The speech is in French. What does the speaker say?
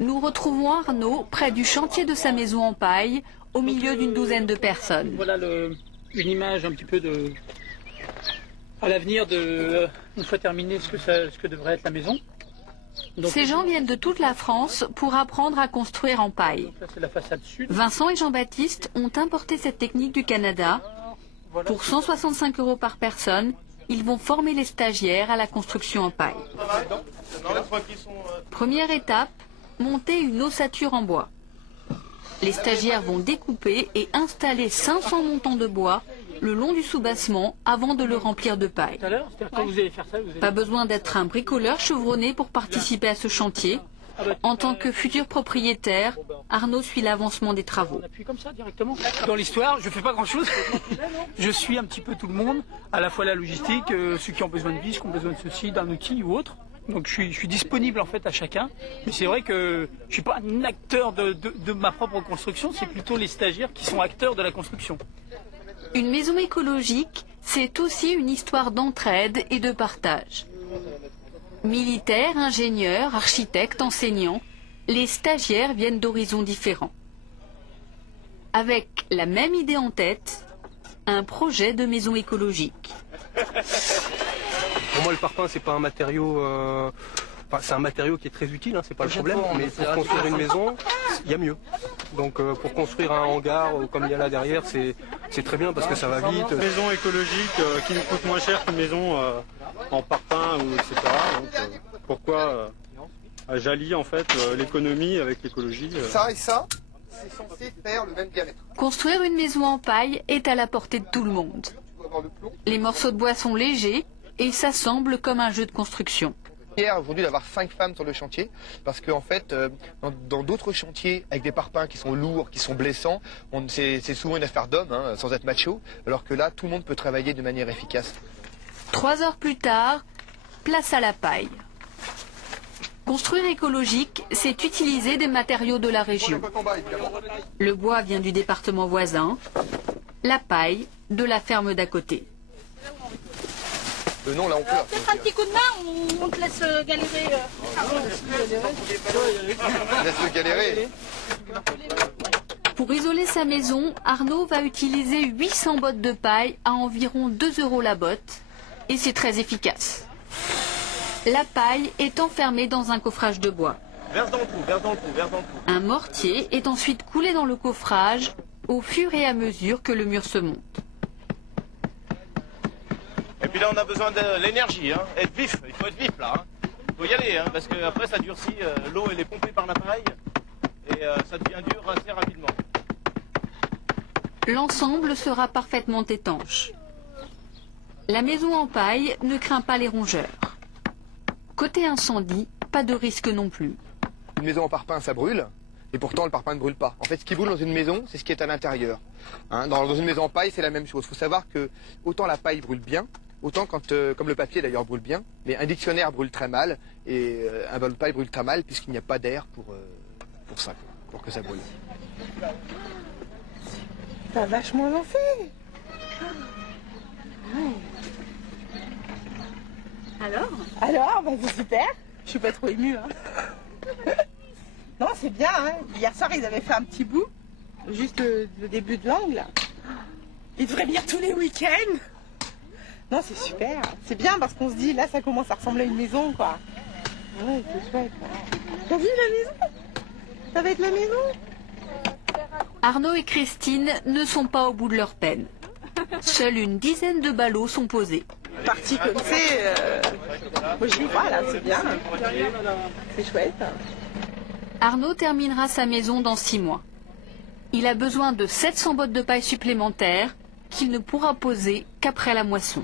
Nous retrouvons Arnaud près du chantier de sa maison en paille, au milieu d'une douzaine de personnes. Voilà une image un petit peu à l'avenir une fois terminé ce que devrait être la maison. Donc, ces gens viennent de toute la France pour apprendre à construire en paille. Là, c'est la façade sud. Vincent et Jean-Baptiste ont importé cette technique du Canada. Voilà. Pour 165 € par personne, ils vont former les stagiaires à la construction en paille. Première étape, monter une ossature en bois. Les stagiaires vont découper et installer 500 montants de bois le long du soubassement avant de le remplir de paille. Pas besoin d'être un bricoleur chevronné pour participer à ce chantier. En tant que futur propriétaire, Arnaud suit l'avancement des travaux. On appuie comme ça directement. Dans l'histoire, je ne fais pas grand-chose. Je suis un petit peu tout le monde, à la fois la logistique, ceux qui ont besoin de vis, qui ont besoin de ceci, d'un outil ou autre. Donc je suis disponible en fait à chacun. Mais c'est vrai que je ne suis pas un acteur de ma propre construction, c'est plutôt les stagiaires qui sont acteurs de la construction. Une maison écologique, c'est aussi une histoire d'entraide et de partage. Militaires, ingénieurs, architectes, enseignants, les stagiaires viennent d'horizons différents. Avec la même idée en tête, un projet de maison écologique. Pour moi, le parpaing, c'est pas un matériau... c'est un matériau qui est très utile, hein, c'est pas le problème, mais pour construire une maison, il y a mieux. Donc pour construire un hangar comme il y a là derrière, c'est très bien parce que ça va vite. Une maison écologique qui nous coûte moins cher qu'une maison en parpaing ou etc. Donc pourquoi j'allie en fait l'économie avec l'écologie. Ça et ça, c'est censé faire le même diamètre. Construire une maison en paille est à la portée de tout le monde. Les morceaux de bois sont légers et s'assemblent comme un jeu de construction. Aujourd'hui d'avoir 5 femmes sur le chantier parce qu'en fait dans d'autres chantiers avec des parpaings qui sont lourds, qui sont blessants, c'est souvent une affaire d'hommes sans être macho, alors que là tout le monde peut travailler de manière efficace. 3 heures plus tard, place à la paille. Construire écologique, c'est utiliser des matériaux de la région. Le bois vient du département voisin, la paille de la ferme d'à côté. Non, là on peut. Peut-être un petit coup de main ou on te laisse galérer. Laisse-le galérer. Pour isoler sa maison, Arnaud va utiliser 800 bottes de paille à environ 2 € la botte. Et c'est très efficace. La paille est enfermée dans un coffrage de bois. Verse dans le trou, verse dans le trou, verse dans le trou. Un mortier est ensuite coulé dans le coffrage au fur et à mesure que le mur se monte. Et puis là, on a besoin de l'énergie, hein. Être vif, il faut être vif là. Il faut y aller, hein, parce qu'après ça durcit, l'eau elle est pompée par la paille et ça devient dur assez rapidement. L'ensemble sera parfaitement étanche. La maison en paille ne craint pas les rongeurs. Côté incendie, pas de risque non plus. Une maison en parpaing, ça brûle, et pourtant le parpaing ne brûle pas. En fait, ce qui brûle dans une maison, c'est ce qui est à l'intérieur. Dans une maison en paille, c'est la même chose. Il faut savoir que autant la paille brûle bien, autant comme le papier d'ailleurs brûle bien, mais un dictionnaire brûle très mal, et un bol de paille brûle très mal, puisqu'il n'y a pas d'air pour ça, pour que ça brûle. T'as vachement lancé. Alors, bah c'est super. Je suis pas trop émue. Non, c'est bien. Hier soir, ils avaient fait un petit bout, juste le début de l'angle. Ils devraient venir tous les week-ends. Non, c'est super. C'est bien parce qu'on se dit, là, ça commence à ressembler à une maison, quoi. Ouais, c'est chouette. T'as vu la maison? Ça va être la maison. Arnaud et Christine ne sont pas au bout de leur peine. Seule une dizaine de ballots sont posés. Parti comme c'est, moi je dis voilà, c'est bien, c'est chouette. Arnaud terminera sa maison dans 6 mois. Il a besoin de 700 bottes de paille supplémentaires qu'il ne pourra poser qu'après la moisson.